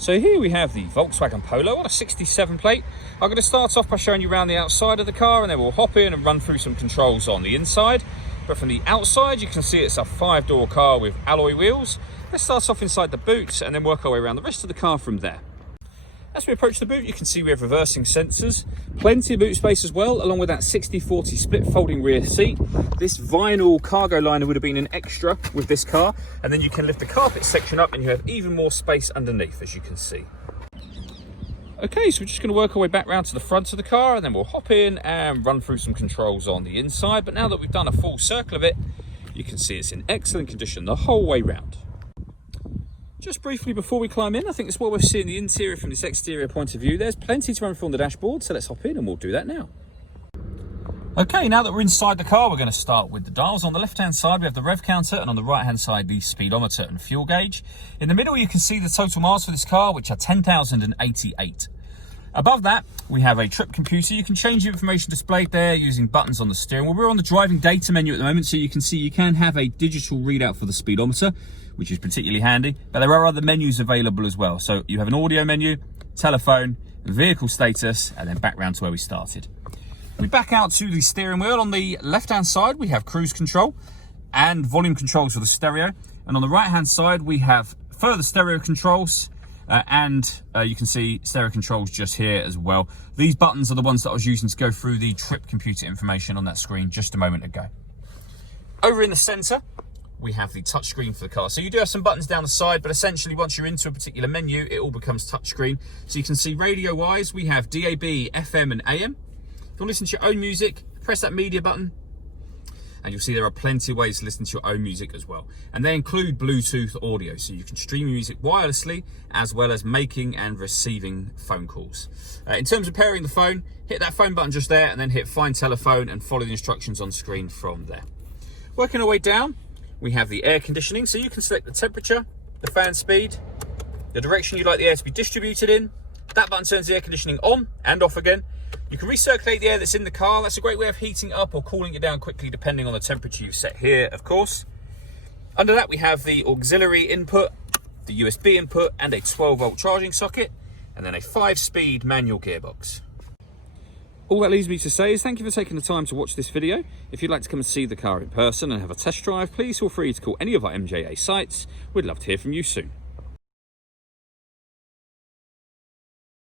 So here we have the Volkswagen Polo on a 67 plate. I'm going to start off by showing you around the outside of the car, and then we'll hop in and run through some controls on the inside. But from the outside, you can see it's a 5-door car with alloy wheels. Let's start off inside the boot and then work our way around the rest of the car from there. As we approach the boot, you can see we have reversing sensors, plenty of boot space as well, along with that 60/40 split folding rear seat. This vinyl cargo liner would have been an extra with this car, and then you can lift the carpet section up and you have even more space underneath, as you can see. Okay, so we're just going to work our way back round to the front of the car, and then we'll hop in and run through some controls on the inside. But now that we've done a full circle of it, you can see it's in excellent condition the whole way round. Just briefly before we climb in, I think it's what we're seeing the interior from this exterior point of view. There's plenty to run through on the dashboard, so let's hop in and we'll do that now. Okay, now that we're inside the car, we're going to start with the dials. On the left-hand side, we have the rev counter, and on the right-hand side, the speedometer and fuel gauge. In the middle, you can see the total miles for this car, which are 10,088. Above that, we have a trip computer. You can change the information displayed there using buttons on the steering wheel. We're on the driving data menu at the moment, so you can see you can have a digital readout for the speedometer, which is particularly handy, but there are other menus available as well. So you have an audio menu, telephone, vehicle status, and then back round to where we started. We back out to the steering wheel. On the left-hand side, we have cruise control and volume controls for the stereo. And on the right-hand side, we have further stereo controls, and you can see stereo controls just here as well. These buttons are the ones that I was using to go through the trip computer information on that screen just a moment ago. Over in the center, we have the touchscreen for the car. So you do have some buttons down the side, but essentially once you're into a particular menu, it all becomes touchscreen. So you can see radio-wise, we have DAB, FM and AM. If you want to listen to your own music, press that media button, and you'll see there are plenty of ways to listen to your own music as well. And they include Bluetooth audio, so you can stream your music wirelessly, as well as making and receiving phone calls. In terms of pairing the phone, hit that phone button just there, and then hit Find Telephone and follow the instructions on screen from there. Working our way down, we have the air conditioning, so you can select the temperature, the fan speed, the direction you'd like the air to be distributed in. That button turns the air conditioning on and off again. You can recirculate the air that's in the car. That's a great way of heating up or cooling it down quickly depending on the temperature you've set here, of course. Under that we have the auxiliary input, the USB input, and a 12-volt charging socket, and then a 5-speed manual gearbox. All that leaves me to say is thank you for taking the time to watch this video. If you'd like to come and see the car in person and have a test drive, please feel free to call any of our MJA sites. We'd love to hear from you soon.